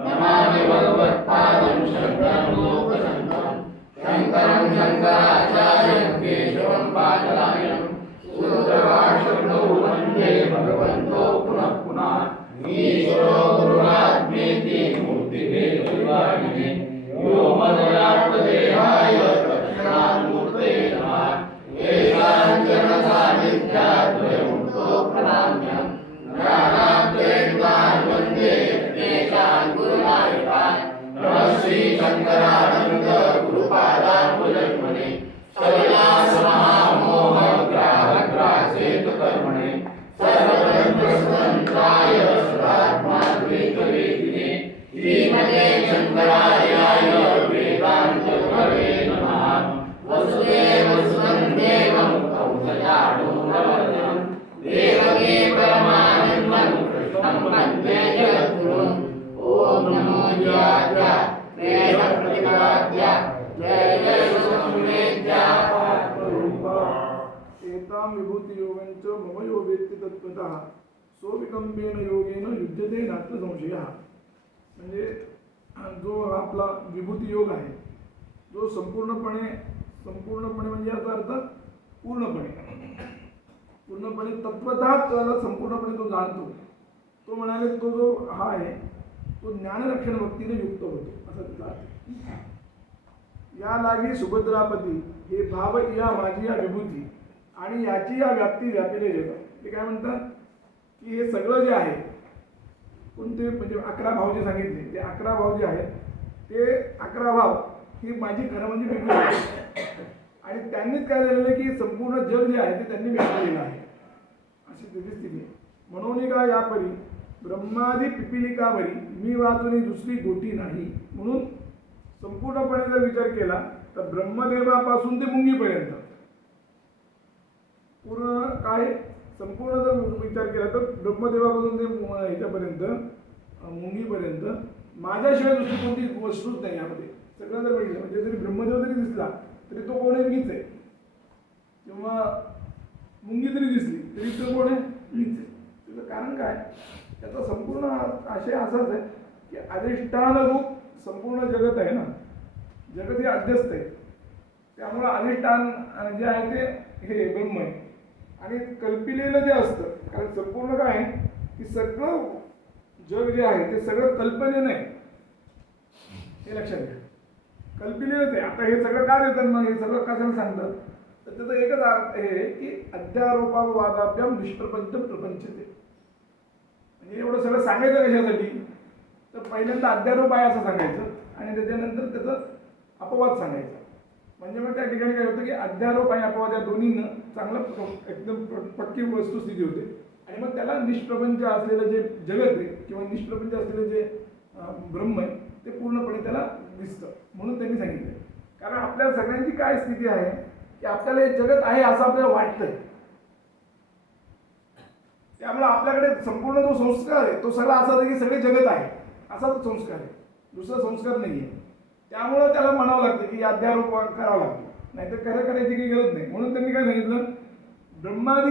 नमामि भगवत्पादं शङ्करं लोकशङ्करं शङ्करं शङ्कराचार्यं केशवं बादरायणं सूत्रभाष्यं वन्दे भगवन्तो पुनः पुनः ईश्वरो गुरुरात्मेति मूर्तिभेदविभागिने व्योमवदनात्मदेहाय दक्षिणामूर्तये नमः एकाञ्चनसान्निध्याद्वयमुक्तो प्रणम्यं ज्ञानाद्वैतान् वन्दे देशान् गुरुनायकान् नमः श्रीशङ्करानन्द गुरुपादाम्बुजन्मने सविलासमहामोह ग्राहग्रासेतुकर्मणे सर्वतन्त्रस्वतन्त्राय सदात्माद्वैतवेदिने श्रीमते शङ्करार्याय वेदान्तगुरवे नमः वसुदेवसुतं देवं कौसल्याणूरमर्दनं देवकी परमानन्दं कृष्णं वन्दे जगद्गुरुम् ओम नमो जयाय प्रेमप्रतिपाद्य जय जय संवेद्या एतां विभूति योगञ्च मम यो वेत्ति तत्त्वतः सोविकम्पेन योगेन युज्यते नात्र संशयः. म्हणजे जो आपला विभूती योग आहे जो संपूर्णपणे म्हणजे याचा अर्थ पूर्णपणे तत्त्वतः त्याला संपूर्णपणे तो जाणतो. तो म्हणाले तो जो हा आहे तो ज्ञानलक्षण भक्तीने युक्त होतो असं त्याचा अर्थ. या लागी सुभद्रापती हे भाव या माझी या विभूती आणि याची या व्याप्ती व्यापिले जग. ते काय म्हणतात की हे सगळं जे आहे कोणते म्हणजे 11 भाव जे सांगितले ते 11 भाव जे आहेत ते 11 भाव ही माझी खरं म्हणजे विभूती आहे. आणि त्यांनीच काय झालेलं आहे की संपूर्ण जग जे आहे ते त्यांनी व्यापलेलं आहे अशी त्याची स्थिती आहे. म्हणून का यापरी ब्रह्मादी पिपिलिकावरी मी वाचून दुसरी गोटी नाही. म्हणून संपूर्णपणे जर विचार केला तर ब्रह्मदेवापासून ते मुंगीपर्यंत पूर्ण काय संपूर्ण जर विचार केला तर ब्रह्मदेवापासून ते ह्याच्यापर्यंत मुंगीपर्यंत माझ्याशिवाय दुसरी कोणती वस्तूच नाही यामध्ये. सगळं जर बघितलं म्हणजे जरी ब्रह्मदेव जरी दिसला तरी तो कोण आहे मीच आहे किंवा मुंगी जरी दिसली तरी तो कोण आहे मीच आहे. त्याचं कारण काय त्याचा संपूर्ण आशय असाच आहे की अधिष्ठान रूप संपूर्ण जगत आहे ना. जगत हे अध्यस्त आहे त्यामुळं अधिष्ठान जे आहे ते हे ब्रह्म आहे. आणि कल्पिलेलं जे असतं कारण संपूर्ण काय आहे की सगळं जग जे आहे ते सगळं कल्पनेनं आहे हे लक्षात घ्या. कल्पिलेलंच आहे. आता हे सगळं का देतात मग हे सगळं कशाला सांगतात तर त्याचं एकच अर्थ आहे की अध्यारोपावादाभ्याम निष्प्रपंच प्रपंचते. म्हणजे एवढं सगळं सांगायचं कशासाठी तर पहिल्यांदा अध्यारोप आहे असं सांगायचं आणि त्याच्यानंतर त्याचं अपवाद सांगायचा. म्हणजे मग त्या ठिकाणी काय होतं की अध्यारोप आणि अपवाद या दोन्हीनं चांगलं एकदम पक्की वस्तुस्थिती होते. आणि मग त्याला निष्प्रपंच असलेलं जे जगत आहे किंवा निष्प्रपंच असलेलं जे ब्रह्म आहे ते पूर्णपणे त्याला दिसतं. म्हणून त्यांनी सांगितलं कारण आपल्या सगळ्यांची काय स्थिती आहे की आपल्याला हे जगत आहे असं आपल्याला वाटतंय. त्यामुळे आपल्याकडे संपूर्ण जो संस्कार आहे तो सगळा असा आहे की सगळे जगत आहे असाच संस्कार आहे दुसरा संस्कार नाही आहे. त्यामुळं त्याला म्हणावं लागतं की अध्यारोप करावं लागतं नाहीतर खरं करायची काही गरज नाही. म्हणून त्यांनी काय सांगितलं ब्रह्मादी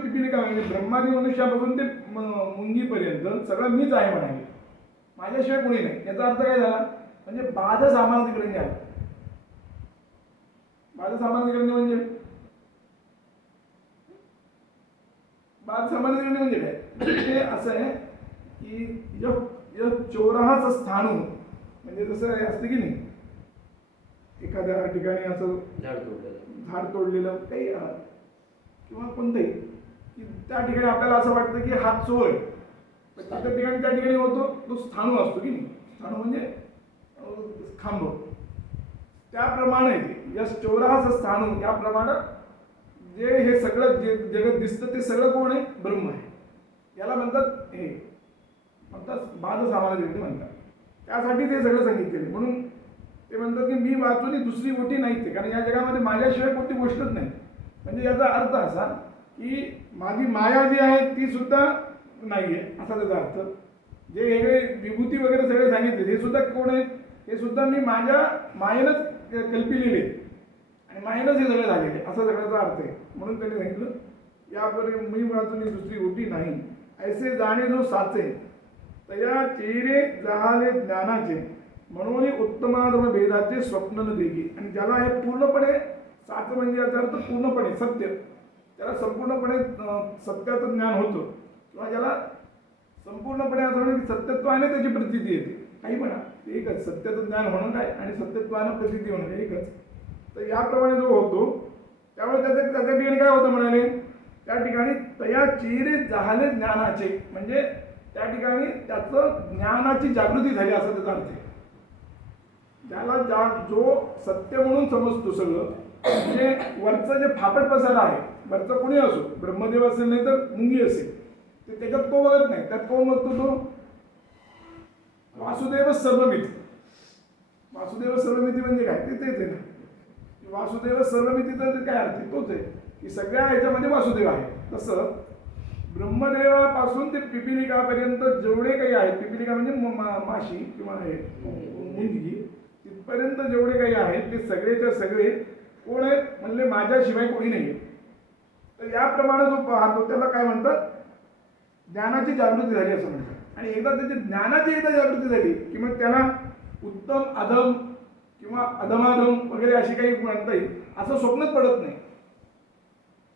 पिपिलिका म्हणजे ब्रह्मादी मनुष्यापासून ते मुंगीपर्यंत सगळं मीच आहे म्हणाले माझ्याशिवाय कोणी नाही. याचा अर्थ काय झाला म्हणजे बाध सामान्यीकरण आलं. बाध सामान्यीकरण म्हणजे काय ते असं आहे की चोराचं स्थान म्हणजे जसं असतं की नाही एखाद्या ठिकाणी असं झाड तोडलेलं काही किंवा कोणतंही की त्या ठिकाणी आपल्याला असं वाटतं की हा चोर आहे पण त्या ठिकाणी होतो तो स्थाणू असतो की नाही. स्थाणू म्हणजे खांब. त्याप्रमाणे या चोराचं स्थाणू याप्रमाणे जे हे सगळं जे जगत दिसतं ते सगळं कोण आहे ब्रह्म आहे. याला म्हणतात हे म्हणतात बाध सामान्य म्हणतात. त्यासाठी ते सगळं सांगितलेलं. म्हणून ते म्हणतात की मी वाचून ही दुसरी गोष्टी नाहीच आहे, कारण या जगामध्ये माझ्याशिवाय कोणती गोष्टच नाही. म्हणजे याचा अर्थ असा की माझी माया जी आहे ती सुद्धा नाही आहे, असा त्याचा अर्थ. जे वेगळे विभूती वगैरे सगळे सांगितले हे सुद्धा कोण आहेत, हे सुद्धा मी माझ्या मायेनंच कल्पिलेले आणि मायेनंच हे सगळे झालेले, असा सगळ्याचा अर्थ आहे. म्हणून त्यांनी सांगितलं यापरी मी वाचून ही दुसरी गोष्टी नाही. ऐसे जाणे जो साचे तया चेहरे जहाले ज्ञानाचे म्हणून उत्तमाधम भेदाचे स्वप्न न देखी. आणि ज्याला हे पूर्णपणे साच म्हणजे याचा अर्थ पूर्णपणे सत्य, त्याला संपूर्णपणे सत्याचं ज्ञान होतं, किंवा ज्याला संपूर्णपणे असं म्हणून सत्यत्वाने त्याची प्रचिती येते. काही म्हणा एकच, सत्याचं ज्ञान होणं काय आणि सत्यत्वानं प्रचिती होणं एकच. तर याप्रमाणे जो होतो त्यामुळे त्याच्या ठिकाणी काय होतं म्हणाले, त्या ठिकाणी तया चेहरे जहाले ज्ञानाचे, म्हणजे त्या ठिकाणी त्याचं ज्ञानाची जागृती झाली असा त्याचा अर्थ आहे. त्याला जो सत्य म्हणून समजतो सगळं, म्हणजे वरचं जे फापट पसार आहे, वरचं कोणी असो, ब्रह्मदेव असेल नाही तर मुंगी असेल, ते त्याच्यात तो बघत नाही. त्यात कोण बघतो, तो वासुदेव सर्वमिती. वासुदेव सर्वमिती म्हणजे काय, ते तेच आहे ना. वासुदेव सर्वमितीचा काय अर्थ, तोच आहे की सगळ्या ह्याच्यामध्ये वासुदेव आहे. तसं ब्रह्मदेवापासून ते पिपिलिकापर्यंत जेवढे काही आहेत, पिपिलिका म्हणजे माशी किंवा मुंगी, तिथपर्यंत जेवढे काही आहेत ते सगळेच्या सगळे कोण आहेत म्हणले माझ्याशिवाय कोणी नाही आहे. तर याप्रमाणे जो पाहतो त्याला काय म्हणतात, ज्ञानाची जागृती झाली असं म्हणतात. आणि एकदा त्याची ज्ञानाची एकदा जागृती झाली की मग त्याला उत्तम अधम किंवा अधमाधम वगैरे अशी काही म्हणता येईल असं स्वप्नच पडत नाही.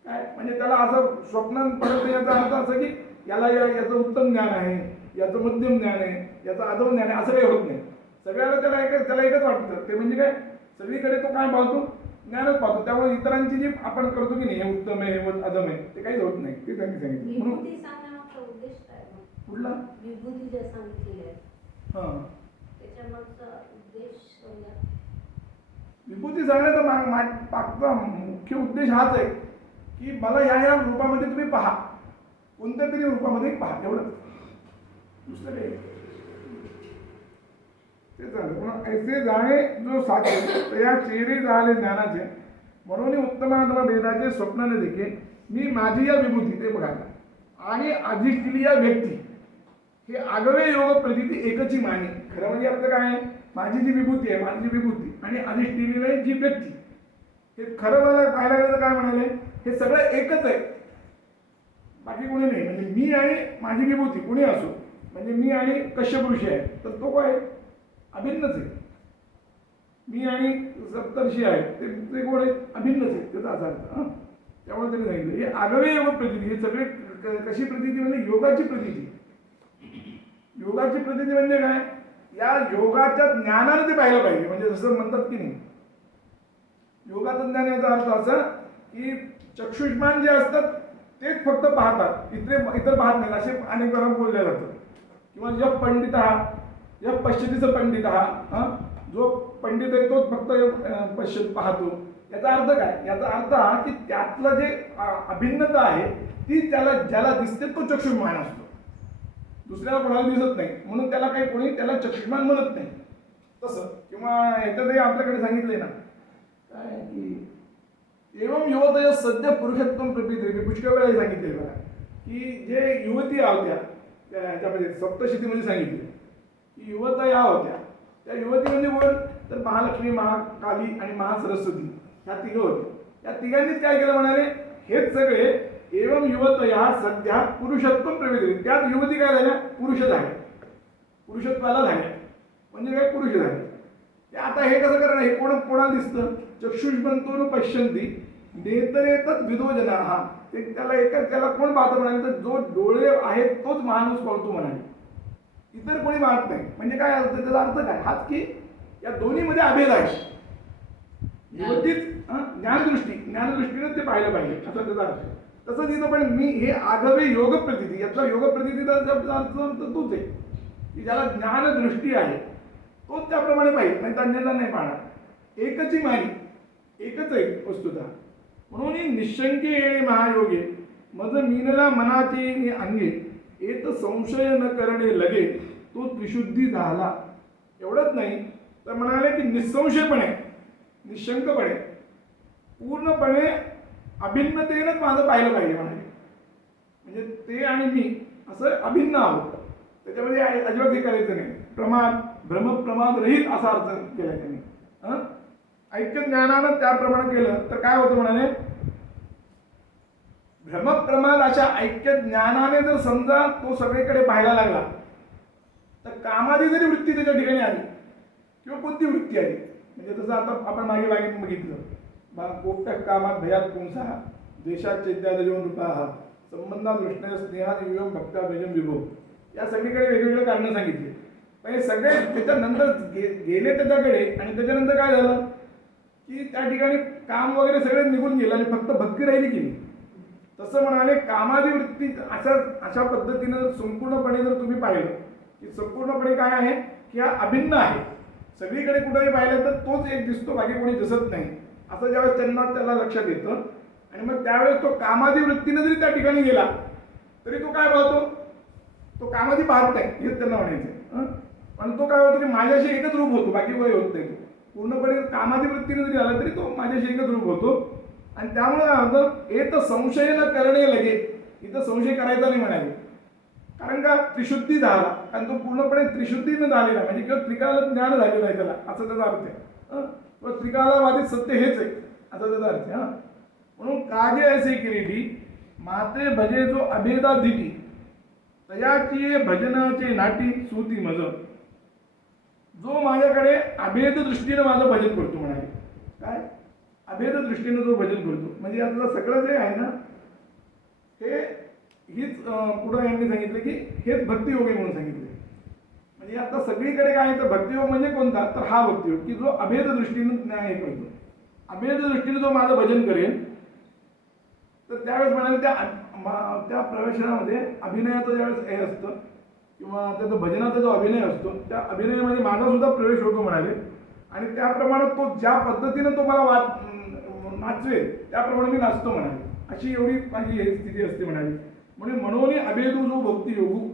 काय म्हणजे त्याला असं स्वप्न पडत नाही, याचा अर्थ असा की याला याचं उत्तम ज्ञान आहे, याचं मध्यम ज्ञान आहे, याचं अधम ज्ञान आहे, असं काही होत नाही. सगळ्याला त्याला एकच वाटतं, ते म्हणजे काय, सगळीकडे तो काय पाहतो, ज्ञानच पाहतो. त्यामुळे इतरांची जी आपण करतो की नाही हे उत्तम आहे हे अधम आहे ते काहीच होत नाही. ते त्यांनी सांगितलं. म्हणून उद्देश काय कुठला विभूती जे सांगितलेले आहे हां, त्याच्यामागचा उद्देश विभूती सांगण्याचा मागचा मुख्य उद्देश हाच आहे की मला या रूपामध्ये तुम्ही पहा, कोणत्या तरी रूपामध्ये पहा, एवढंच, दुसरं काही. ते चालेल. पण ऐसे जाणे जो साचे तया चेहरे झाले ज्ञानाचे म्हणून उत्तमाधम भेदाचे स्वप्न न देखे मी माझी या विभूती, ते बघायला आणि अधिष्ठिली या व्यक्ती हे आगवे योग प्रतीती एकची मानी. खरं म्हणजे आपलं काय आहे, माझी जी विभूती आहे, माझी विभूती आणि अधिष्ठिली जी व्यक्ती, हे खरं मला पाहायला गेलं तर काय म्हणाले, हे सगळं एकच आहे, बाकी कोणी नाही. म्हणजे मी आणि माझी विभूती कोणी असो, म्हणजे मी आणि कश्यप ऋषी आहे तर तो काय अभिन्नच आहे. मी आणि सप्तर्षी आहे ते कोण आहे, अभिन्नच आहे, त्याचा असा अर्थ. त्यामुळे त्यांनी सांगितलं हे आगवे योग प्रतीती, हे सगळे कशी प्रतीती म्हणजे योगाची प्रतीती. योगाची प्रतीती म्हणजे काय, या योगाच्या ज्ञानाने ते पाहिलं पाहिजे. म्हणजे जसं म्हणतात की नाही, योगाचं ज्ञान याचा अर्थ असा की चक्षुष्मान जे असतात तेच फक्त पाहतात, इतर पाहत नाही, असे अनेक वेळा बोलले जातं. किंवा जप पंडित हा, जप पश्चितीचा पंडित हा, जो पंडित आहे तोच फक्त पश्चित पाहतो. याचा अर्थ काय, याचा अर्थ हा की त्यातलं जे अभिन्नता आहे ती ज्याला दिसते तो चक्षुष्मान असतो, दुसऱ्याला कोणाला दिसत नाही, म्हणून त्याला काही कोणी त्याला चक्षुष्मान म्हणत नाही. तसं किंवा ह्याच्यातही आपल्याकडे सांगितले ना काय की एवं युवतय सध्या पुरुषत्व प्रपिते, पुष्कळ वेळा सांगितले बघा की जे युवती होत्या त्याच्यामध्ये सप्तशतीमध्ये सांगितले की युवता या होत्या, त्या युवती म्हणजे कोण तर महालक्ष्मी, महाकाली आणि महासरस्वती, ह्या तिघं होते. या तिघांनीच काय केलं म्हणाले, हेच सगळे एवं युवतया सध्या पुरुषत्व प्रवेश, त्यात युवती काय झाल्या, पुरुष झाल्या, पुरुषत्वाला झाल्या, म्हणजे काय पुरुष झाले. आता हे कसं करणार, हे कोणाला दिसतं, चक्षुष्मंतून पश्यंती नेतरेतच विदोजना. हा ते त्याला कोण पाहतं म्हणाले तर जो डोळे आहेत तोच माणूस पाहतो म्हणाले, इतर कोणी पाहत नाही. म्हणजे काय अर्थ, त्याचा अर्थ काय हाच की या दोन्हीमध्ये अभेद आहे. युवतीच ज्ञानदृष्टीने ते पाहिलं पाहिजे असा त्याचा अर्थ. तसंच इथं पण मी हे आगवे योग प्रतीती, याचा योग प्रतीतीचा अर्थ तोच आहे की ज्याला ज्ञानदृष्टी आहे तोच त्याप्रमाणे पाहिजे, नाही तर अन्यथा नाही पाहणार. एकची मानी, एकच आहे वस्तुता. म्हणून निशंके येणे महायोगे मज मीनला मनाचे अंगे येत संशय न करणे लगे तो त्रिशुद्धी झाला. एवढंच नाही तर म्हणाले की निसंशयपणे, निशंकपणे, पूर्णपणे अभिन्नतेनंच माझं पाहिलं पाहिजे म्हणाले. म्हणजे ते आणि मी असं अभिन्न आहोत, त्याच्यामध्ये अजिबात हे करायचं नाही. प्रमाद, भ्रमप्रमाद रहित असा अर्थ केला त्यांनी. ऐक्य ज्ञानानं त्याप्रमाणे केलं तर काय होतं म्हणाले, भ्रमप्रमाद अशा ऐक्य ज्ञानाने जर समजा तो सगळीकडे पाहायला लागला, तर कामाची जरी वृत्ती त्याच्या ठिकाणी आली किंवा कोणती वृत्ती आली, म्हणजे जसं आता आपण मागे बघितलं, कोट्या कामात भयात पुंसा, देशात चैत्याद जीवन रूपा, संबंधात दृष्ट स्नेहात वियोग भक्त्या भजन विभो, या सगळीकडे वेगवेगळे कारणं सांगितली. पण हे सगळे त्याच्यानंतर गेले त्याच्याकडे, आणि त्याच्यानंतर काय झालं की त्या ठिकाणी काम वगैरे सगळे निघून गेलं आणि फक्त भक्ती राहिली की नाही. तसं म्हणाले कामादी वृत्ती अशा पद्धतीनं संपूर्णपणे जर तुम्ही पाहिलं की संपूर्णपणे काय आहे की हा अभिन्न आहे, सगळीकडे कुठेही पाहिलं तर तोच एक दिसतो, बाकी कोणी दिसत नाही, असं ज्यावेळेस त्याला लक्षात येतं. आणि मग त्यावेळेस तो कामादी वृत्तीनं जरी त्या ठिकाणी गेला तरी तो काय पाहतो, तो कामादी पाहत नाही हेच त्यांना म्हणायचं. पण तो काय होतो की माझ्याशी एकच रूप होतो, बाकी वय होत नाही. तो पूर्णपणे कामादी वृत्तीने जरी आला तरी तो माझ्याशी एकच रूप होतो. आणि त्यामुळे काय होतं, एक संशय न करणे लगे, इथं संशय करायचा नाही म्हणाले, कारण का त्रिशुद्धी झाला, कारण तो पूर्णपणे त्रिशुद्धीनं झालेला, म्हणजे किंवा त्रिकाल ज्ञान झालेलं आहे त्याला, असं त्याचा अर्थ आहे. किंवा त्रिकालावादी सत्य हेच आहे असा त्याचा अर्थ आहे. म्हणून काजे असे किरीटी माते भजे जो अभेदा दिटी, तयाची भजनाचे नाटी सूती मज, जो माझ्याकडे अभेद दृष्टीनं माझं भजन करतो म्हणाले. काय अभेद दृष्टीनं जो भजन करतो, म्हणजे यातलं सगळं जे आहे ना, हे हीच पुढं यांनी सांगितलं की हेच भक्तियोग आहे म्हणून सांगितले. म्हणजे आता सगळीकडे काय आहे तर भक्तियोग म्हणजे कोणता, तर हा भक्तियोग की जो अभेद दृष्टीनं न्याय हे करतो. अभेद दृष्टीने जो माझं भजन करेल, तर त्यावेळेस म्हणाले त्या प्रवेशनामध्ये अभिनयाचं ज्यावेळेस हे असतं किंवा त्याचा भजनाचा जो अभिनय असतो, त्या अभिनयामध्ये माझा सुद्धा प्रवेश होतो म्हणाले. आणि त्याप्रमाणे तो ज्या पद्धतीनं तो मला नाचवेल त्याप्रमाणे मी नाचतो म्हणाले. अशी एवढी माझी ही स्थिती असते म्हणाली. म्हणून म्हणून अभेदू जो भक्तियोगू,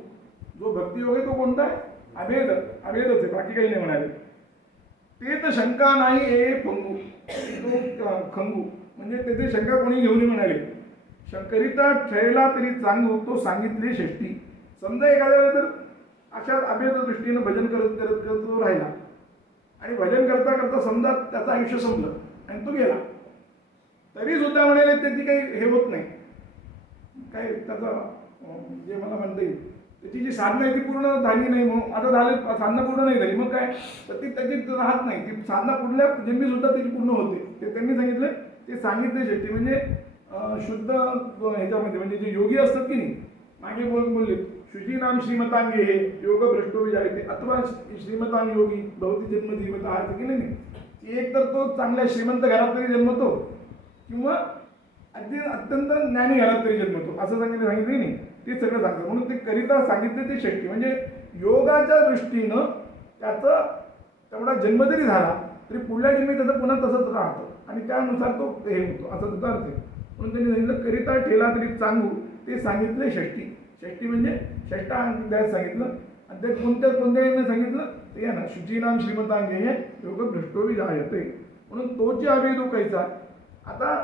जो भक्तियोग आहे तो कोणता आहे, अभेदच आहे, बाकी काही नाही म्हणाले. ते तर शंका नाही ए फंगू, तो खंगू म्हणजे तेथे शंका कोणी घेऊन म्हणाले. शंकरिता ठेला तरी चांगू, तो सांगितले षष्टी. समजा एखाद्या जर अशाच अभेद दृष्टीनं भजन करत करत करत तो राहिला आणि भजन करता करता समजा त्याचं आयुष्य संपलं आणि तो गेला, तरी सुद्धा म्हणाले त्याची काही हे होत नाही, काय त्याचं जे मला म्हणता येईल त्याची जी साधना आहे ती पूर्ण झाली नाही. म्हणून आता झाले साधना पूर्ण नाही झाली, मग काय तर ती त्याची राहत नाही, ती साधना पुढल्या जन्मी सुद्धा त्याची पूर्ण होते. ते त्यांनी सांगितलं, ते सांगितले शेट्टी म्हणजे शुद्ध ह्याच्यामध्ये, म्हणजे जे योगी असतात की नाही, मागे बोलले शुची नाम श्रीमतांगे हे योग भ्रष्टो विजायते अथवा श्रीमतांग योगी भवती जन्म धीमता अर्थ की नाही, की एक तर तो चांगल्या श्रीमंत घरात तरी जन्मतो किंवा अत्यंत ज्ञानी घरात तरी जन्मतो, असं सांगितलं नाही. ते सगळं सांगतं. म्हणून ते करिता सांगितले ते षष्टी, म्हणजे योगाच्या दृष्टीनं त्याचं तेवढा जन्म जरी झाला तरी पुढल्या जन्मी त्याचं पुन्हा तसंच राहतं आणि त्यानुसार तो हे होतो, असं त्याचा अर्थ आहे. म्हणून त्यांनी सांगितलं करिता ठेला तरी चांगू, ते सांगितले षष्टी. षष्टी म्हणजे षष्टाध्यायात सांगितलं. आणि ते कोणत्या सांगितलं ते आहे ना, शुचीनाम श्रीमतांगे हे योग भ्रष्टोवी जायते. म्हणून तोची अभेदो कैसा, आता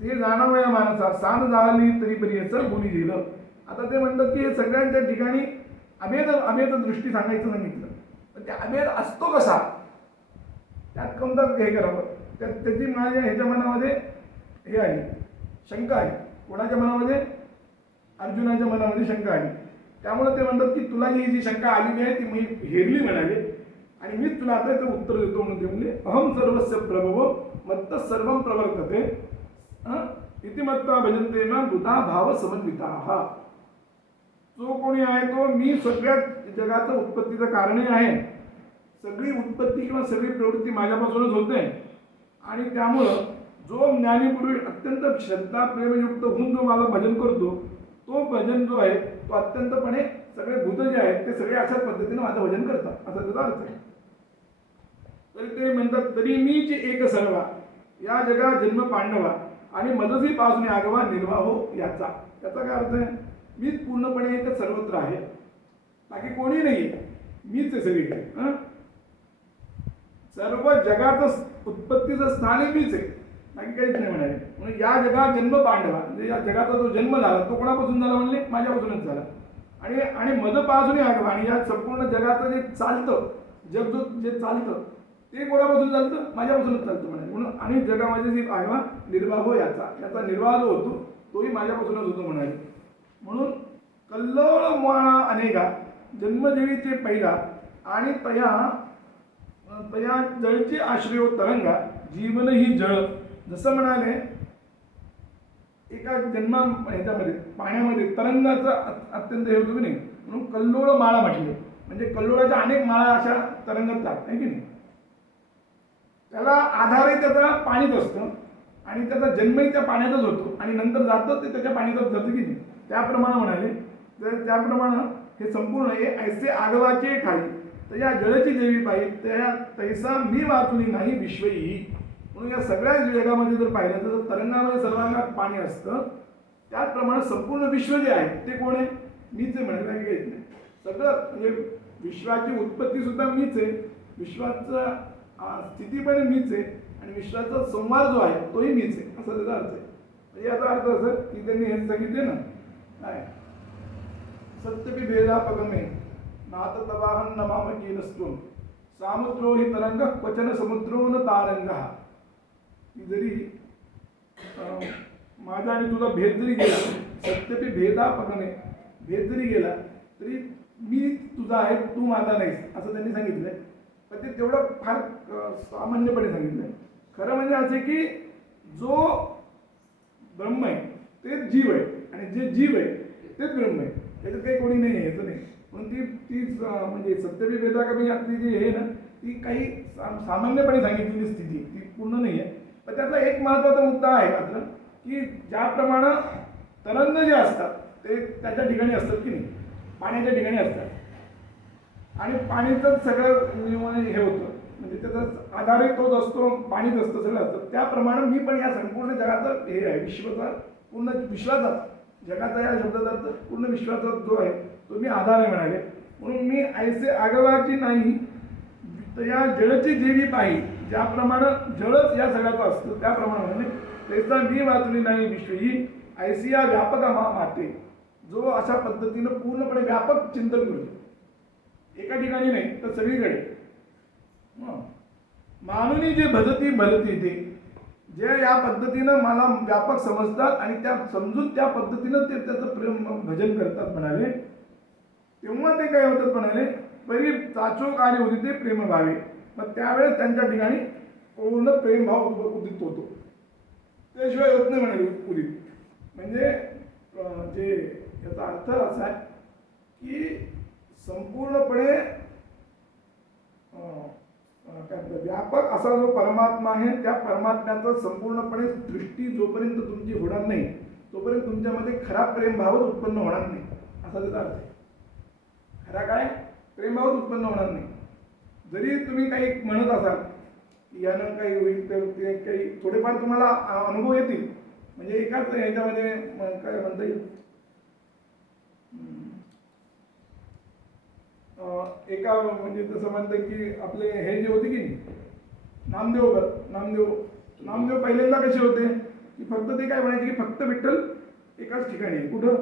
ते जाणावं या माणसा सांद झाली तरी पर्यंत बोली दिलं. आता ते म्हणतात की हे सगळ्यांच्या ठिकाणी अभेद दृष्टी सांगायचं सांगितलं, पण ते अभेद असतो कसा, त्यात कोणता हे करावं, त्याची माझ्या ह्याच्या मनामध्ये हे आली शंका आहे. कोणाच्या मनामध्ये, अर्जुनाच्या मनामध्ये शंका आली. त्यामुळे ते म्हणतात की तुला जी शंका आलेली आहे ती मी हेरली म्हणाले आणि मीच तुला आता याचं उत्तर देतो म्हणून ते म्हणले अहम सर्वस्य प्रभव मत्त सर्वम प्रवर्तते इति मत्ता भजन्ते ना बुधा भाव समन्विता. जो कोणी आहे तो मी सगळ्या जगाचं उत्पत्तीचं कारण आहे, सगळी उत्पत्ती किंवा सगळी प्रवृत्ती माझ्यापासूनच होते. आणि त्यामुळं जो ज्ञानीपुरुष अत्यंत श्रद्धा प्रेमयुक्त होऊन जो मला भजन करतो, तो भजन जो आहे तो अत्यंतपणे सगळे भूत जे आहेत ते सगळे अशाच पद्धतीने माझं भजन करतात, असा त्याचा अर्थ आहे. तरी ते म्हणतात तरी मीच एक सर्वा या जगा जन्म पांडवा आणि मदसी पासून आगवा निर्वाह हो याचा काय अर्थ आहे, मीच पूर्णपणे एक सर्वत्र आहे, बाकी कोणी नाही आहे, मीच आहे सगळीकडे. सर्व जगाचं उत्पत्तीचं स्थान मीच आहे, बाकी काहीच नाही म्हणाले. म्हणून या जगात जन्म पांडवा, म्हणजे या जगाचा जो जन्म झाला तो कोणापासून झाला म्हणले, माझ्यापासूनच झाला. आणि मधपासूनही आगवा, आणि या संपूर्ण जगाचं जे चालतं, जग जे चालतं ते कोणापासून चालतं, माझ्यापासूनच चालतं म्हणाले. म्हणून आणि जगामध्ये जी आगवा निर्वाह हो याचा निर्वाह जो होतो तोही माझ्यापासूनच होतो म्हणाले. म्हणून कल्लोळ माळा अनेका जन्मजेवीचे पहिला आणि तया जळची आश्रयो तरंगा जीवन ही जळ. जसं म्हणाले एका ह्याच्यामध्ये पाण्यामध्ये तरंगाचं अत्यंत हे होतं की नाही, म्हणून कल्लोळ माळा म्हटले. म्हणजे कल्लोळाच्या अनेक माळा अशा तरंगतात आहे की नाही. त्याला आधारही त्याचा पाणीच असतं आणि त्याचा जन्मही त्या पाण्यातच होतो आणि नंतर जातं ते त्याच्या पाण्यातच जातं की नाही. त्याप्रमाणे म्हणाले तर त्याप्रमाणे हे संपूर्ण हे ऐसे आगवाचे ठाई तर या जळची जेवी पाहिजे त्या तैसा मी वाचुनी नाही विश्वही. म्हणून या सगळ्या जगामध्ये जर पाहिलं तर तरंगामध्ये सर्वांगात पाणी असतं, त्याचप्रमाणे संपूर्ण विश्व जे आहे ते कोण आहे, मीच आहे म्हणायला काही येत नाही. सगळं म्हणजे विश्वाची उत्पत्ती सुद्धा मीच आहे, विश्वाचं स्थिती पण मीच आहे आणि विश्वाचा संवाद जो आहे तोही मीच आहे, असा त्याचा अर्थ आहे. म्हणजे याचा अर्थ असं की त्यांनी हे सांगितले ना काय सत्यपी भेदा पगमे नाथ तवाहन नमाम की नसतो सामुद्रो ही तरंग क्वचन समुद्रो न तारंग. की जरी माझा आणि तुझा भेद जरी गेला, सत्यपी भेदा पगमे भेद जरी गेला तरी मी तुझा आहे तू माझा नाहीस असं त्यांनी सांगितलंय. पण ते तेवढं फार सामान्यपणे सांगितलंय. खरं म्हणजे असं की जो ब्रह्म आहे तेच जीव आहे आणि जे जीव आहे तेच ब्रह्म आहे, त्याच्यात काही कोणी नाही आहे याचं नाही. म्हणून ती म्हणजे सत्यपी भेदा कमी आपली जी आहे ना ती काही सामान्यपणे सांगितलेली स्थिती ती पूर्ण नाही आहे. पण त्यातला एक महत्त्वाचा मुद्दा आहे मात्र की ज्याप्रमाणे तरंग जे असतात ते त्याच्या ठिकाणी असतात की नाही, पाण्याच्या ठिकाणी असतात आणि पाणीचंच सगळं हे होतं म्हणजे त्याचा आधारही तोच असतो, पाणीच असतं, सगळं असतं. त्याप्रमाणे मी पण या संपूर्ण जगाचं हे आहे, विश्वाचा पूर्ण विश्वाचा जगाचा या शब्दाचा अर्थ पूर्ण विश्वाचा जो आहे तो मी आधार आहे म्हणाले. म्हणून मी ऐसे आगवाची नाही तर या जळची जेवी पाही, ज्याप्रमाणे जळच या सगळ्याचं असतं त्याप्रमाणे म्हणजे त्याचा मी वाचली नाही विश्व ही ऐसी या व्यापक माते, जो अशा पद्धतीनं पूर्णपणे व्यापक चिंतन करतो, एका ठिकाणी नाही तर सगळीकडे. मानुनी जे भजती भलती ते जे या पद्धतीनं मला व्यापक समजतात आणि त्या समजून त्या पद्धतीनं ते त्याचं प्रेम भजन करतात म्हणाले, तेव्हा ते काय होतात म्हणाले परी चाचो कार्य होती ते प्रेम भावे. मग त्यावेळेस त्यांच्या ठिकाणी पूर्ण प्रेमभाव उदित होतो, त्याशिवाय होत नाही म्हणाले उदित. म्हणजे जे याचा अर्थ असा आहे की संपूर्णपणे व्यापक असा जो परमात्मा आहे त्या परमात्म्याचं संपूर्णपणे दृष्टी जोपर्यंत तुमची होणार नाही तोपर्यंत तुमच्यामध्ये खरा प्रेमभावच उत्पन्न होणार नाही, असा त्याचा अर्थ आहे. खरा काय प्रेमभावच उत्पन्न होणार नाही. जरी तुम्ही काही म्हणत असाल की यानं काही होईल तर ते काही थोडेफार तुम्हाला अनुभव येतील. म्हणजे एकाच ह्याच्यामध्ये काय म्हणता येईल एका म्हणजे तसं म्हणतं की आपले हे जे होते की नामदेव पहिल्यांदा कसे होते की फक्त ते काय म्हणायचे की फक्त विठ्ठल एकाच ठिकाणी आहे, कुठं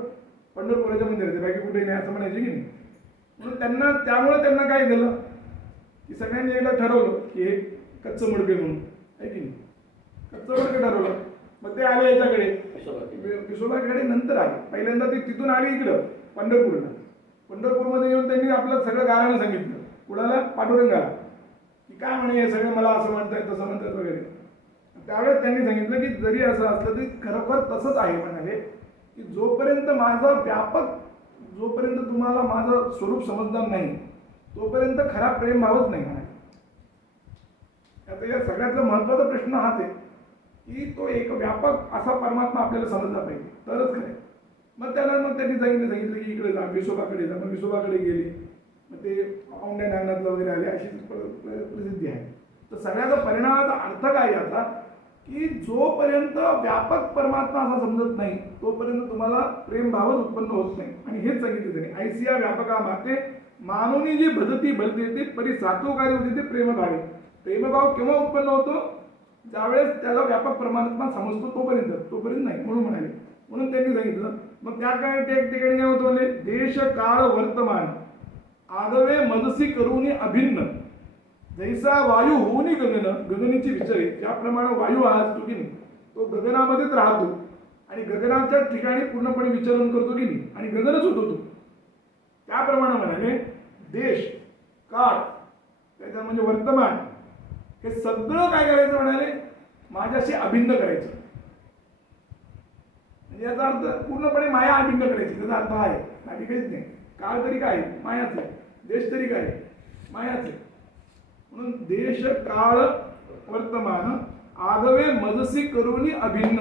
पंढरपुराच्या मंदिरात, बाकी कुठे नाही असं म्हणायचे की नाही. म्हणून त्यामुळे त्यांना काय झालं की सगळ्यांनी एकदा ठरवलं की हे कच्चं मडके म्हणून आहे की नाही, कच्चं मडके ठरवलं. मग ते आले याच्याकडे विसोबाकडे, नंतर आले. पहिल्यांदा ते तिथून आले इकडं पंढरपूरमध्ये येऊन त्यांनी आपलं सगळं गाराणं सांगितलं कुणाला, पांडुरंगाला, की काय म्हणे हे सगळं मला असं म्हणतायत तसं म्हणतात वगैरे. त्यावेळेस त्यांनी सांगितलं की जरी असं असलं तरी खरोखर तसंच आहे म्हणाले की जोपर्यंत तुम्हाला माझं स्वरूप समजणार नाही तोपर्यंत खरा प्रेमभावच नाही म्हणाले. आता या सगळ्यातला महत्त्वाचा प्रश्न हाच आहे की तो एक व्यापक असा परमात्मा आपल्याला समजला पाहिजे तरच खरं. मग त्यांनी सांगितलं की इकडे जा, विसोबाकडे जा. मग विसोबाकडे गेले, मग ते औंढ्या नागनाथला वगैरे आले, अशी प्रसिद्धी आहे. तर सगळ्याचा परिणामाचा अर्थ काय याचा की जोपर्यंत व्यापक परमात्मा असा समजत नाही तोपर्यंत तुम्हाला प्रेमभावच उत्पन्न होत नाही. आणि हेच सांगितलं त्यांनी ऐसिया व्यापका माते मानवनी जी भजती भलते ते परी सातोकारी होती ते प्रेम भावे. प्रेमभाव केव्हा उत्पन्न होतो? ज्यावेळेस त्याला व्यापक प्रमाणात समजतो तोपर्यंत नाही म्हणून म्हणाले. म्हणून त्यांनी सांगितलं. मग त्या काळात त्या ठिकाणी काय होतं म्हणे, देश काळ वर्तमान आगवे मजसी करूनी अभिन्न जैसा वायू होऊनी गगनीची विचारे. ज्याप्रमाणे वायू हा असतो की नाही, तो गगनामध्येच राहतो आणि गगनाच्या ठिकाणी पूर्णपणे विचरण करतो की नाही, आणि गगनच होतो तो. त्याप्रमाणे म्हणाले देश काळ त्याच्या म्हणजे वर्तमान हे सगळं काय करायचं म्हणाले, माझ्याशी अभिन्न करायचं. म्हणजे याचा अर्थ पूर्णपणे माया अभिन्न करायची. त्याचा अर्थ आहे बाकी काहीच नाही. काळ तरी काय मायाच आहे, देश तरी काय मायाच आहे. म्हणून देश काळ वर्तमान आगवे मजसी करूनी अभिन्न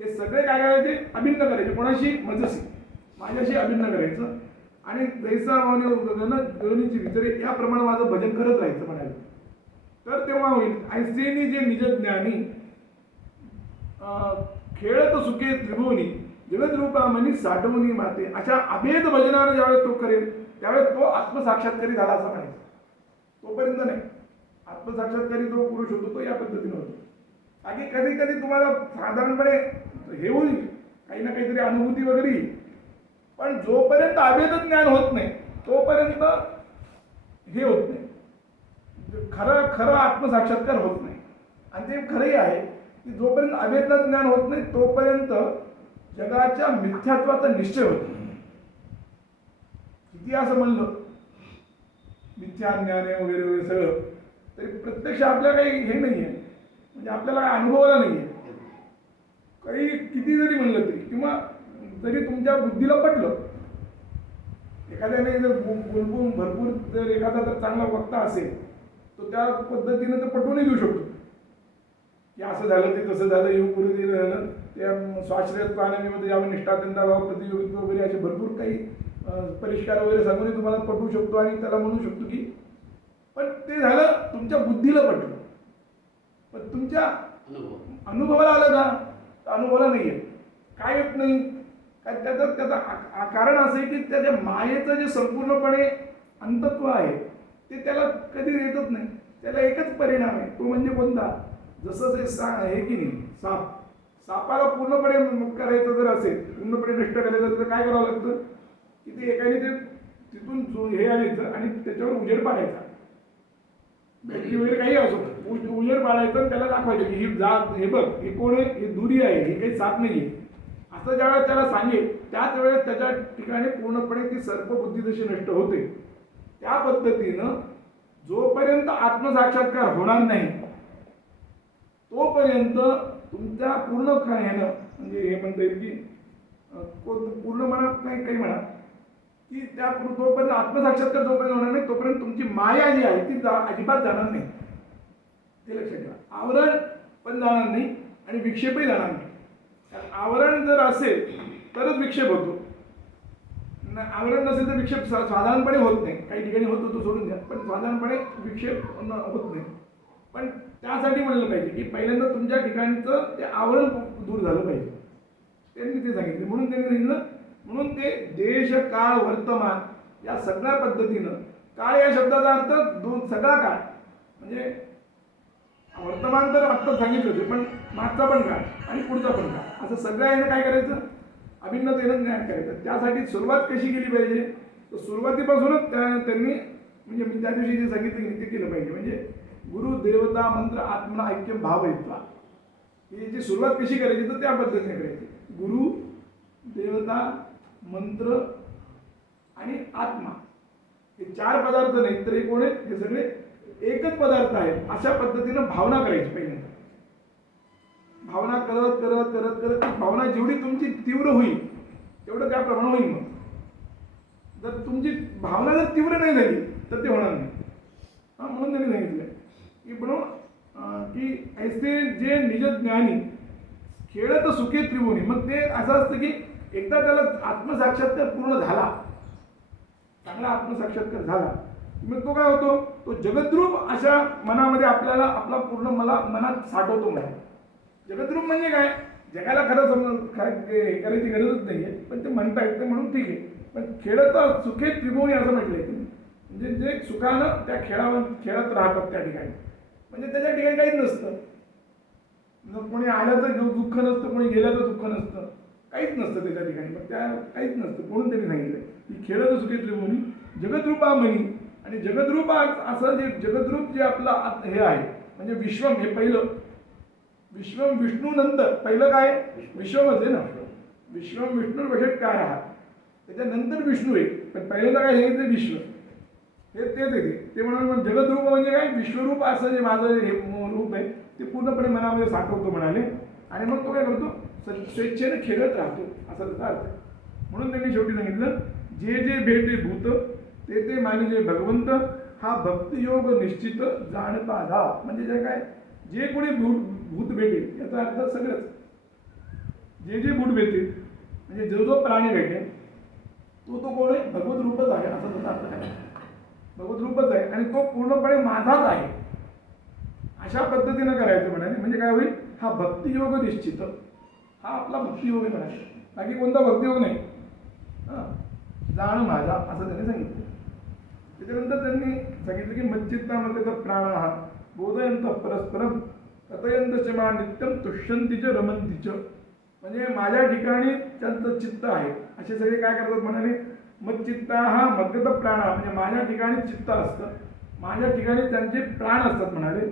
हे सगळे काय करायचे, अभिन्न करायचे. कोणाशी? मजसी, माझ्याशी अभिन्न करायचं. आणि जैसा गगनीची विचारे याप्रमाणे माझं भजन करत राहायचं म्हणाले. तर तेव्हा होईल. ऐसेनी जे निज ज्ञानी खेळत सुखे त्रिभुवनी जगद्रूपामनी साठवणी माते. अशा अभेद भजनानं ज्यावेळेस तो करेल त्यावेळेस तो आत्मसाक्षात्कारी झाला असं म्हणायचं. तोपर्यंत नाही. आत्मसाक्षात्कारी जो पुरुष होतो तो या पद्धतीने होतो. बाकी कधी कधी तुम्हाला साधारणपणे हे होईल काही ना काहीतरी अनुभूती वगैरे, पण जोपर्यंत अभेद ज्ञान होत नाही तोपर्यंत हे होत नाही, खरं आत्मसाक्षात्कार होत नाही. आणि ते खरंही आहे की जोपर्यंत अभेद ज्ञान होत नाही तोपर्यंत जगाच्या मिथ्यात्वाचा निश्चय होत नाही. किती असं म्हणलं मिथ्या ज्ञान आहे वगैरे वगैरे सगळं, तरी प्रत्यक्ष आपल्या काही हे नाही आहे, म्हणजे आपल्याला काही अनुभवाला नाही आहे. काही किती जरी म्हणलं तरी, किंवा जरी तुमच्या बुद्धीला पटलं, एखाद्याने जर बोलून भरपूर जर एखादा जर चांगला वक्ता असेल तो त्या पद्धतीनं तर पटवूनही देऊ शकतो की असं झालं ते तसं झालं, योग पूर्वी झालं, त्या स्वाश्रयत प्राणामीमध्ये यावं निष्ठात्यंता भाव प्रतियोगित्व वगैरे असे भरपूर काही परिष्कार वगैरे सांगून तुम्हाला पटवू शकतो आणि त्याला म्हणू शकतो की, पण ते झालं तुमच्या बुद्धीला पटलं, पण तुमच्या अनुभवाला आलं का? तर अनुभवाला नाही आहे. काय येत नाही? काय त्याचं कारण असं आहे की त्याच्या मायेचं जे संपूर्णपणे अंतत्व आहे ते त्याला कधी येतच नाही. त्याला एकच परिणाम आहे, तो म्हणजे कोणता? जसं ते आहे की नाही, सापाला पूर्णपणे मुक्त करायचं जर असेल, पूर्णपणे नष्ट करायचं तर काय करावं लागतं की ते एकाने ते तिथून हे आणायचं आणि त्याच्यावर उजेड पाडायचा, भेटली वगैरे काही असो, उजेड पाडायचं, त्याला दाखवायचं की ही जात, हे बघ हे कोण आहे, हे दुरी आहे, हे काही साप नाही आहे, असं ज्यावेळेस त्याला सांगेल त्याच वेळेस त्याच्या ठिकाणी पूर्णपणे ती सर्पबुद्धी जशी नष्ट होते. त्या पद्धतीनं जोपर्यंत आत्मसाक्षात्कार होणार नाही तोपर्यंत तुमच्या पूर्ण काय आहे ना, म्हणजे हे म्हणता येईल की पूर्ण म्हणा काही म्हणा की त्या तोपर्यंत आत्मसाक्षात्कार जोपर्यंत होणार नाही तोपर्यंत तुमची माया जी आहे ती अजिबात जाणार नाही. ते लक्षात ठेवा. आवरण पण जाणार नाही आणि विक्षेपही जाणार नाही. आवरण जर असेल तरच विक्षेप होतो, आवरण नसेल तर विक्षेप साधारणपणे होत नाही. काही ठिकाणी होत होतो सोडून द्या, पण साधारणपणे विक्षेप होत नाही. पण त्यासाठी म्हणलं पाहिजे की पहिल्यांदा तुमच्या ठिकाणचं ते आवरण दूर झालं पाहिजे. त्यांनी ते सांगितलं. म्हणून त्यांनी सांगितलं, म्हणून ते देश काळ वर्तमान या सगळ्या पद्धतीनं, काळ या शब्दाचा अर्थ सगळा काळ म्हणजे वर्तमान तर आत्ता सांगितलं होते, पण मागचा पण काळ आणि पुढचा पण काळ, असं सगळ्या यानं काय करायचं, अभिन्नतेनं ज्ञान करायचं. त्यासाठी सुरुवात कशी केली पाहिजे, तर सुरुवातीपासूनच त्यांनी म्हणजे मी त्या दिवशी जे सांगितलं ते केलं पाहिजे. म्हणजे गुरु देवता मंत्र आत्मा ऐक्य भाव येतला, याची सुरुवात कशी करायची तर त्या पद्धतीने करायची. गुरु देवता मंत्र आणि आत्मा हे चार पदार्थ नाहीत तर हे कोण आहेत, हे सगळे एकच पदार्थ आहेत. अशा पद्धतीनं भावना करायची. पहिल्यांदा भावना करत करत करत करत ती भावना जेवढी तुमची तीव्र होईल तेवढं त्याप्रमाणे होईल. मग जर तुमची भावना जर तीव्र नाही झाली तर ते होणार नाही. म्हणून त्यांनी सांगितलं की की ऐसे जे निज ज्ञानी खेळत सुखे त्रिभुवनी. मग ते असं असतं की एकदा त्याला आत्मसाक्षात्कार पूर्ण झाला, चांगला आत्मसाक्षात्कार झाला, मग तो काय होतो, तो जगद्रूप अशा मनामध्ये आपल्याला आपला पूर्ण मनात साठवतो. म्हणजे जगद्रूप म्हणजे काय, जगाला खरं हे करायची गरजच नाही आहे, पण ते म्हणता येतं म्हणून ठीक आहे. पण खेळत सुखे त्रिभुवनी असं म्हटलंय, म्हणजे जे सुखानं त्या खेळात राहतात त्या ठिकाणी. म्हणजे त्याच्या ठिकाणी काहीच नसतं. कोणी आलं तर दुःख नसतं, कोणी गेलं तर दुःख नसतं, काहीच नसतं त्याच्या ठिकाणी. मग त्या काहीच नसतं म्हणून त्यांनी सांगितलं की खेळत सुखितले म्हणी जगद्रूपा म्हणी. आणि जगद्रूप असं जे जगद्रूप जे आपलं हे आहे म्हणजे विश्वम, हे पहिलं विश्वम विष्णू नंतर पहिलं काय विश्वमच आहे ना. विश्वम विष्णू वशट काय आहात, त्याच्यानंतर विष्णू आहे, पण पहिल्यांदा काय सांगितलं विश्व, हे तेच आहे. ते म्हणून जगद्रूप म्हणजे काय विश्वरूप असं जे माझं हे रूप आहे ते पूर्णपणे मनामध्ये साठवतो म्हणाले. आणि मग तो काय करतो स्वेच्छेने खेळत राहतो असा त्याचा अर्थ आहे. म्हणून त्यांनी शेवटी सांगितलं जे जे भेटे भूत ते ते मानिजे भगवंत हा भक्तियोग निश्चित जाणता धा. म्हणजे जे काय जे कोणी भूत भेटेल याचा अर्थ सगळंच जे जे भूत भेटेल म्हणजे जो जो प्राणी भेटेल तो तो कोण आहे भगवत रूपच आहे असं त्याचा अर्थ आहे. भगवत रूपच आहे आणि तो पूर्णपणे माझाच आहे अशा पद्धतीनं करायचं म्हणाले. म्हणजे काय होईल हा भक्तियोग निश्चित, हा आपला भक्तियोग आहे म्हणाले, बाकी कोणता भक्तियोग नाही. जाण माझा असं त्यांनी सांगितलं. त्याच्यानंतर त्यांनी सांगितलं की मच्चित्तामध्ये प्राण हा बोधयंत परस्परम कथयंत मा नित्यम तुष्यंतीच रमंतीच. म्हणजे माझ्या ठिकाणी त्यांचं चित्त आहे असे सगळे काय करतात म्हणाले. मच्चित्ता हा मद्गत प्राण म्हणजे माझ्या ठिकाणी चित्त असतं, माझ्या ठिकाणी त्यांचे प्राण असतात म्हणाले.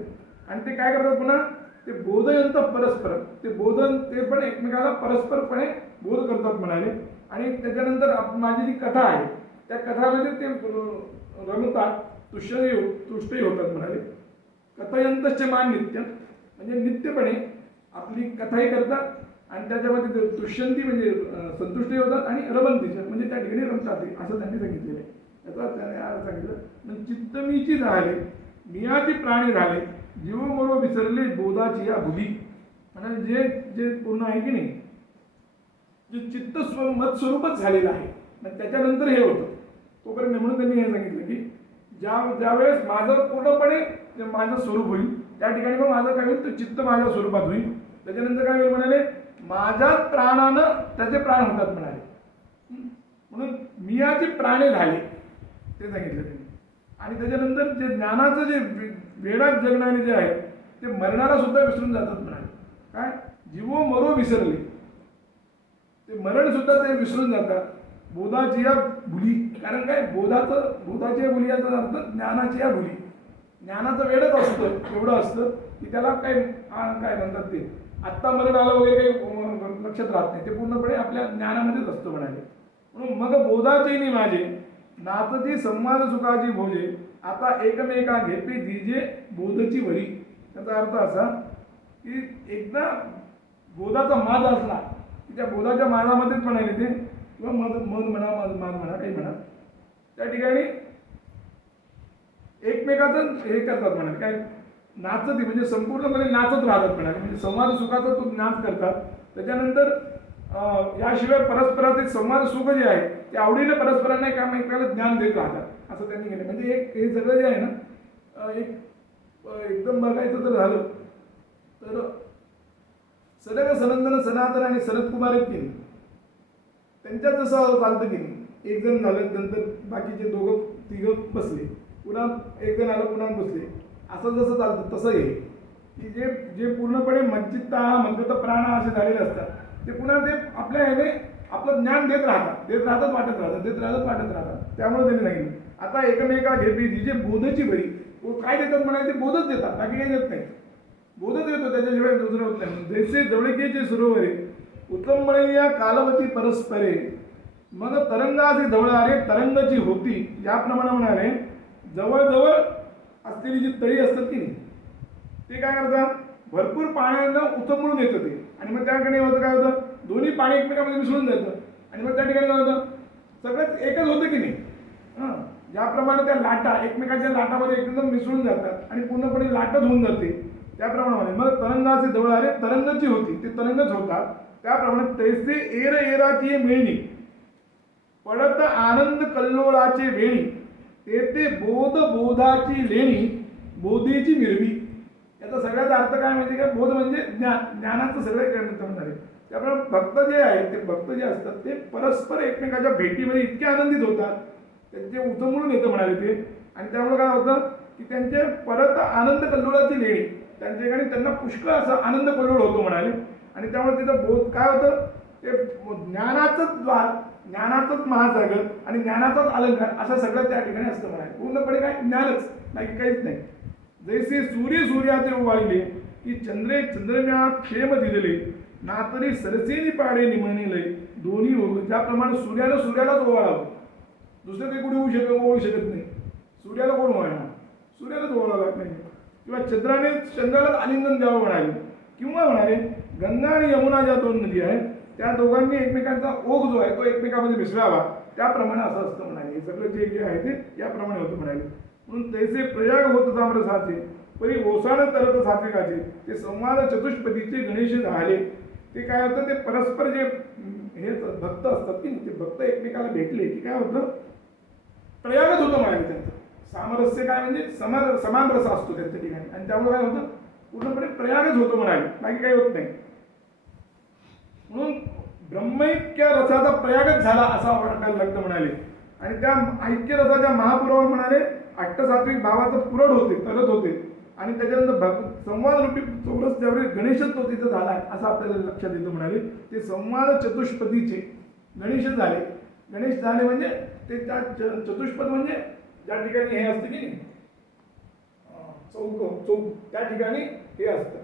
आणि ते काय करतात पुन्हा ते बोधयंत परस्पर, ते बोधन ते पण एकमेकाला परस्परपणे बोध करतात म्हणाले. आणि त्याच्यानंतर माझी जी कथा आहे त्या कथामध्ये ते रमतात, तुष्टही होतात म्हणाले. कथयंतच मान नित्य म्हणजे नित्यपणे आपली कथाही करतात आणि त्याच्यामध्ये तुष्यंती म्हणजे संतुष्टही होतात आणि रमंतीच्या म्हणजे त्या ठिकाणी रमतात असं त्यांनी सांगितलेलं आहे. याचा त्याने सांगितलं म्हणजे चित्तमीची झाले मियाची प्राणी झाले जीव मरो विसरले बोधाची या भुगी. म्हणजे जे जे पूर्ण आहे की नाही जे चित्त मत स्वरूपच झालेलं आहे मग त्याच्यानंतर हे होतं तोपर्यंत. म्हणून त्यांनी हे सांगितलं की ज्यावेळेस माझं पूर्णपणे माझं स्वरूप होईल त्या ठिकाणी मग माझं काय होईल तर चित्त माझ्या स्वरूपात होईल. त्याच्यानंतर काय होईल म्हणाले माझ्याच प्राणानं त्याचे प्राण होतात म्हणाले. म्हणून मियाचे प्राणे झाले ते सांगितलं त्यांनी. आणि त्याच्यानंतर जे ज्ञानाचं जे वेळात जगणारे जे आहे ते मरणाला सुद्धा विसरून जातात म्हणाले. काय जीवो मरो विसरले, ते मरण सुद्धा ते विसरून जातात. बोधाची या भुली, कारण काय बोधाची या भुली याचा अर्थ ज्ञानाची या भुली. ज्ञानाचं वेळच असतं एवढं असतं की त्याला काय म्हणतात ते आत्ता मरण आलं वगैरे काही लक्षात राहत नाही, ते पूर्णपणे आपल्या ज्ञानामध्येच असतं म्हणाले. म्हणून मग बोधाचे माझे नाथची संवाद सुखाची भोजे आता एकमेका घेते दिजे बोधची वरी. त्याचा अर्थ असा की एकदा बोधाचा माज असला की त्या बोधाच्या माजामध्येच म्हणाले ते किंवा मध म्हणा माज म्हणा काही म्हणा त्या ठिकाणी एकमेकाचं हे करतात म्हणाले. काय नाचत म्हणजे संपूर्णपणे नाचत राहतात म्हणाले. म्हणजे संवाद सुखाचा तो नाच करतात. त्याच्यानंतर याशिवाय परस्परात एक संवाद सुख जे आहे ते आवडीने परस्परांना एकमेकाला ज्ञान देत राहतात असं त्यांनी केलं. म्हणजे एक हे सगळं जे आहे ना एकदम बघायचं जर झालं तर सदग सनंदन सनातन आणि सनतकुमार आहेत की नाही त्यांच्यात जसं चालतं की नाही एक जण झालं नंतर बाकीचे दोघं तिघं बसले पुन्हा एक जण आलं पुन्हा बसले असं जसं चालतं तसं हे की जे जे पूर्णपणे मज्जित्ता मद्गत प्राण असे झालेले असतात ते पुन्हा ते आपल्या ह्याने आपलं ज्ञान देत राहतात वाटत राहतात. त्यामुळे त्यांनी सांगितलं आता एकमेका घेतली जी जे बोधची बरी काय देतात म्हणाले ते बोधच देतात बाकी काही देत नाही. बोधच देतो त्याच्याशिवाय दुसरं होत नाही. जैसे जवळकेचे सरोवरे उत्तम म्हणे या कालवती परस्परे मग तरंगाचे जवळारे तरंगाची होती याप्रमाणे म्हणाले जवळजवळ असलेली जी तळी असतात की नाही ते काय करतात भरपूर पाण्यानं उतमळून येतं ते आणि मग त्याकडे होतं काय होतं दोन्ही पाणी एकमेकांमध्ये मिसळून जातं आणि मग त्या ठिकाणी काय होतं सगळंच एकच होतं की नाही. ज्याप्रमाणे त्या लाटा एकमेकांच्या लाटामध्ये एकदम मिसळून जातात आणि पूर्णपणे लाटच होऊन जाते त्याप्रमाणे मग तरंगाचे जवळारे तरंगाची होती ते तरंगच होतात. त्याप्रमाणे तैसे एर एराची मिळणी पडत आनंद कल्लोळाचे वेणी ते बोधाची लेणी बोधेची मिरवी. याचा सगळ्याचा अर्थ काय माहिती का बोध म्हणजे ज्ञानाचं सगळं करण्याचं म्हणणारे. त्यामुळे भक्त जे आहेत ते भक्त जे असतात ते परस्पर एकमेकाच्या भेटीमध्ये इतके आनंदित होतात त्यांचे उचमळून येतं म्हणाले ते. आणि त्यामुळे काय होतं की त्यांचे परत आनंद कल्लोळाची लेणी त्यांच्या ठिकाणी त्यांना पुष्कळ असा आनंद कल्लोळ होतो म्हणाले. आणि त्यामुळे तिथं बोध काय होतं ते ज्ञानाचंच द्वार, ज्ञानाचंच महासागर आणि ज्ञानाचाच अलंकार असं सगळं त्या ठिकाणी असतं म्हणाले. पूर्णपणे काय ज्ञानच बाकी काहीच नाही. जैसे सूर्य सूर्याचे उवाळले की चंद्रे चंद्रम्या क्षेम दिलेले ना तरी सरसेनी पाडे निमणिले दोन्ही हो. ज्याप्रमाणे सूर्यानं सूर्यालाच ओवाळावं, दुसरं काही कुठे ओळू शकत नाही. सूर्याला कोण ओवाळणार? सूर्यालाच ओवाळावं नाही. किंवा चंद्राने चंद्रालाच आलिंगन द्यावं म्हणाले. किंवा म्हणाले गंगा आणि यमुना ज्या दोन नदी आहेत त्या दोघांनी एकमेकांचा ओघ जो आहे तो एकमेकांमध्ये मिसळावा, त्याप्रमाणे असं असतं म्हणाले. हे सगळं जे आहे ते याप्रमाणे होतं म्हणाले. म्हणून तैसे प्रयाग होत ताम्रसाचे परी ओसाड तरत सात्विकाचे ते संवाद चतुष्पदीचे गणेश झाले. ते काय होतं ते परस्पर जे हे भक्त असतात की ते भक्त एकमेकाला भेटले की काय होतं प्रयागच होतं म्हणाले. त्यांचं सामरस्य काय म्हणजे समान रस असतो त्यांच्या ठिकाणी आणि त्यामुळे काय होतं पूर्णपणे प्रयागच होतो म्हणाले, बाकी काही होत नाही. म्हणून ब्रह्मैक्य रसाचा प्रयागच झाला असा वाटायला लागतं म्हणाले. आणि त्या ऐक्य रसाच्या महापुरावर म्हणाले अष्टसात्विक भावाचं पुरड होते, तरत होते. आणि त्याच्यानंतर संवाद रूपी चौरस ज्यावेळी गणेशच तो तिथं झाला असं आपल्याला लक्षात येतं म्हणाले. ते संवाद चतुष्पदीचे गणेशच झाले. गणेश झाले म्हणजे ते त्या चतुष्पद म्हणजे ज्या ठिकाणी हे असतं की चौक त्या ठिकाणी हे असतं.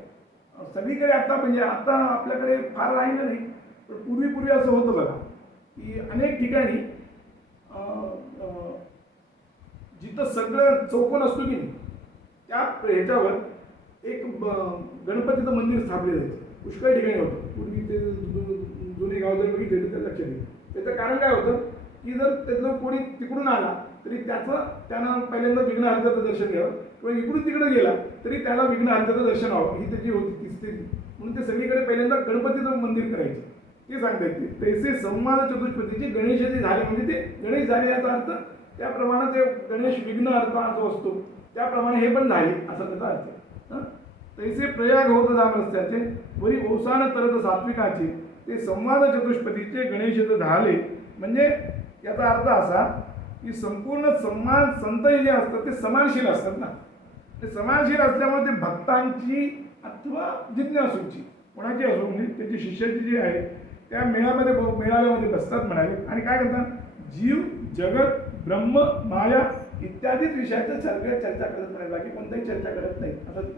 सगळीकडे आता म्हणजे आता आपल्याकडे फार राहिलं नाही, पण पूर्वी असं होतं बघा की अनेक ठिकाणी जिथं सगळं चौकोन असतो की नाही त्या ह्याच्यावर एक गणपतीचं मंदिर स्थापले जायचं. पुष्कळ ठिकाणी होतं पूर्वी. ते जुने गाव जर बघितले तर लक्षात येईल. त्याचं कारण काय होतं की जर त्यातलं कोणी तिकडून आला तरी त्यानं पहिल्यांदा विघ्नहर्त्याचं दर्शन घ्यावं किंवा इकडून तिकडे गेला तरी त्याला विघ्नहर्त्याचं दर्शन व्हावं, ही त्याची होती ती स्थिती. म्हणून ते सगळीकडे पहिल्यांदा गणपतीचं मंदिर करायचं ते सांगतात. ते तैसे संवाद चतुष्पदीचे गणेशाचे झाले म्हणजे ते गणेश झाले याचा अर्थ त्याप्रमाणे ते गणेश विघ्नहर्ता जो असतो त्याप्रमाणे हे पण झाले असा त्याचा अर्थ. तैसे प्रयाग होत जामरस्त्याचे वरी ओसाण तरत सात्विकाचे ते संवाद चतुष्पदीचे गणेश झाले. म्हणजे याचा अर्थ असा की संपूर्ण सन्मान संत जे असतात ते समानशील असतात ना. ते समानशील असल्यामुळे ते भक्तांची अथवा जिज्ञासूची कोणाची असो म्हणजे त्याची शिष्याची जी आहे त्या मेळाव्यामध्ये बसतात म्हणाले. आणि काय करतात जीव जगत ब्रह्म माया इत्यादीच विषयाच्या सगळ्या चर्चा करत नाही, बाकी कोणताही चर्चा करत नाही असं.